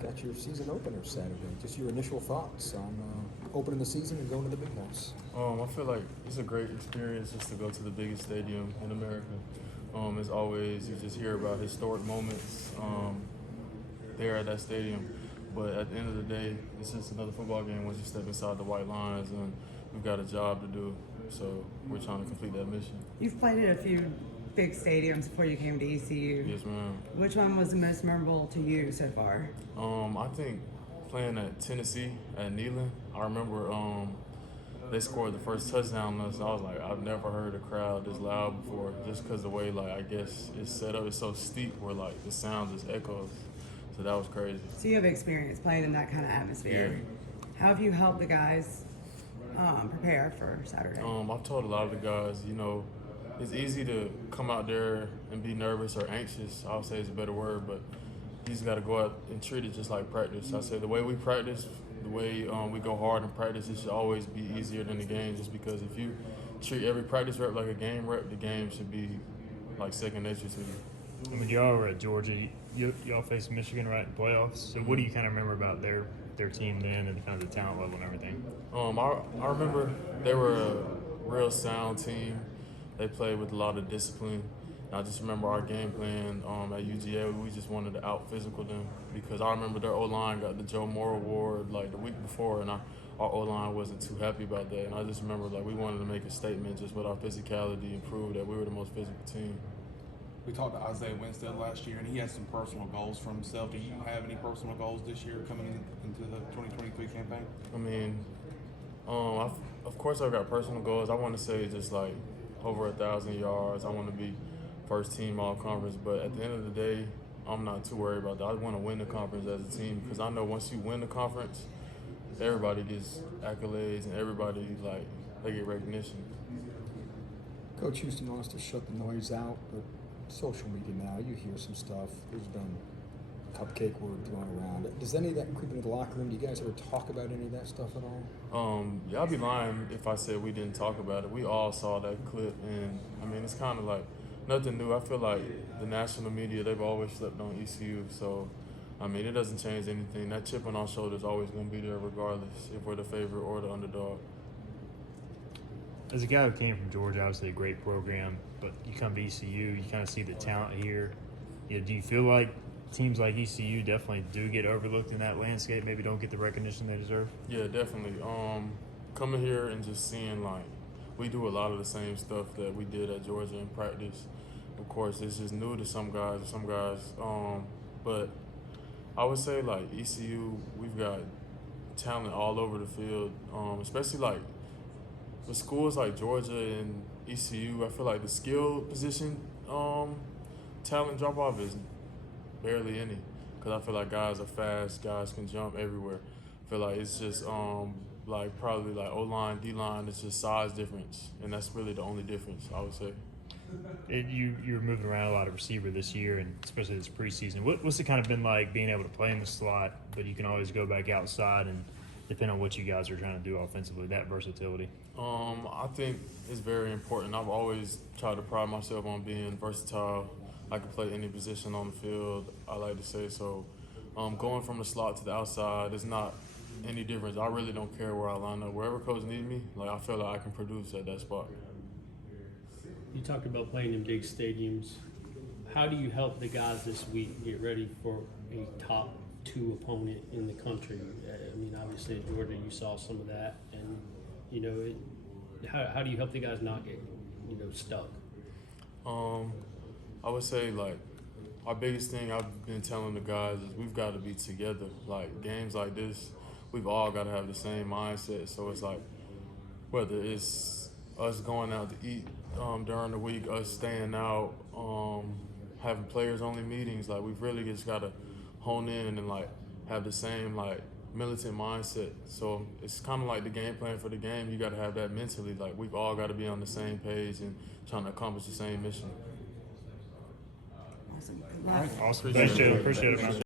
Got your season opener Saturday. Just your initial thoughts on opening the season and going to the big house. I feel like it's a great experience just to go to the biggest stadium in America. As always, you just hear about historic moments there at that stadium. But at the end of the day, it's just another football game once you step inside the white lines, and we've got a job to do. So we're trying to complete that mission. You've played at a few big stadiums before you came to ECU. Yes, ma'am. Which one was the most memorable to you so far? I think playing at Tennessee at Neyland, I remember they scored the first touchdown on us. I was like, I've never heard a crowd this loud before, just because the way, like, I guess it's set up, it's so steep where, like, the sound just echoes. So that was crazy. So you have experience playing in that kind of atmosphere. Yeah. How have you helped the guys prepare for Saturday? I've told a lot of the guys, it's easy to come out there and be nervous or anxious. I would say is a better word, but you just got to go out and treat it just like practice. I say the way we practice, the way we go hard in practice, it should always be easier than the game, just because if you treat every practice rep like a game rep, the game should be like second nature to you. I mean, y'all were at Georgia. Y'all faced Michigan right in playoffs. So what do you kind of remember about their team then and kind of the talent level and everything? I remember they were a real sound team. They played with a lot of discipline. And I just remember our game plan at UGA. We just wanted to out-physical them because I remember their O-line got the Joe Moore Award like the week before, and our O-line wasn't too happy about that. And I just remember like we wanted to make a statement just with our physicality and prove that we were the most physical team. We talked to Isaiah Winstead last year, and he has some personal goals for himself. Do you have any personal goals this year coming into the 2023 campaign? I mean, of course I've got personal goals. I want to say just like over 1,000 yards. I want to be first team all conference, but at the end of the day, I'm not too worried about that. I want to win the conference as a team because I know once you win the conference, everybody gets accolades and everybody like they get recognition. Coach Houston wants to shut the noise out, but social media now, you hear some stuff. There's been cupcake word thrown around. Does any of that creep into the locker room? Do you guys ever talk about any of that stuff at all? Yeah, I'd be lying if I said we didn't talk about it. We all saw that clip, and I mean, it's kind of like nothing new. I feel like the national media, they've always slept on ECU, so I mean, it doesn't change anything. That chip on our shoulder is always going to be there regardless if we're the favorite or the underdog. As a guy who came from Georgia, obviously a great program, but you come to ECU, you kind of see the talent here. Do you feel like teams like ECU definitely do get overlooked in that landscape, maybe don't get the recognition they deserve? Yeah, definitely. Coming here and just seeing, like, we do a lot of the same stuff that we did at Georgia in practice. Of course, it's just new to some guys, but I would say, like, ECU, we've got talent all over the field, especially, like, with schools like Georgia and ECU. I feel like the skill position talent drop-off is barely any, because I feel like guys are fast, guys can jump everywhere. I feel like it's just like probably like O-line, D-line, it's just size difference, and that's really the only difference, I would say. You're moving around a lot of receiver this year, and especially this preseason. What's it kind of been like being able to play in the slot, but you can always go back outside and depending on what you guys are trying to do offensively, that versatility? I think it's very important. I've always tried to pride myself on being versatile. I can play any position on the field, I like to say. So going from the slot to the outside is not any difference. I really don't care where I line up. Wherever coach needs me, like I feel like I can produce at that spot. You talked about playing in big stadiums. How do you help the guys this week get ready for a top 2 opponent in the country? I mean, obviously at Georgia you saw some of that, and how do you help the guys not get stuck? I would say like our biggest thing I've been telling the guys is we've got to be together. Like games like this, we've all got to have the same mindset. So it's like whether it's us going out to eat during the week, us staying out, having players only meetings, like we've really just got to hone in and like have the same like militant mindset. So it's kind of like the game plan for the game. You got to have that mentally. Like we've all got to be on the same page and trying to accomplish the same mission. Awesome. Awesome. Thanks, Jaylen. Appreciate it, man.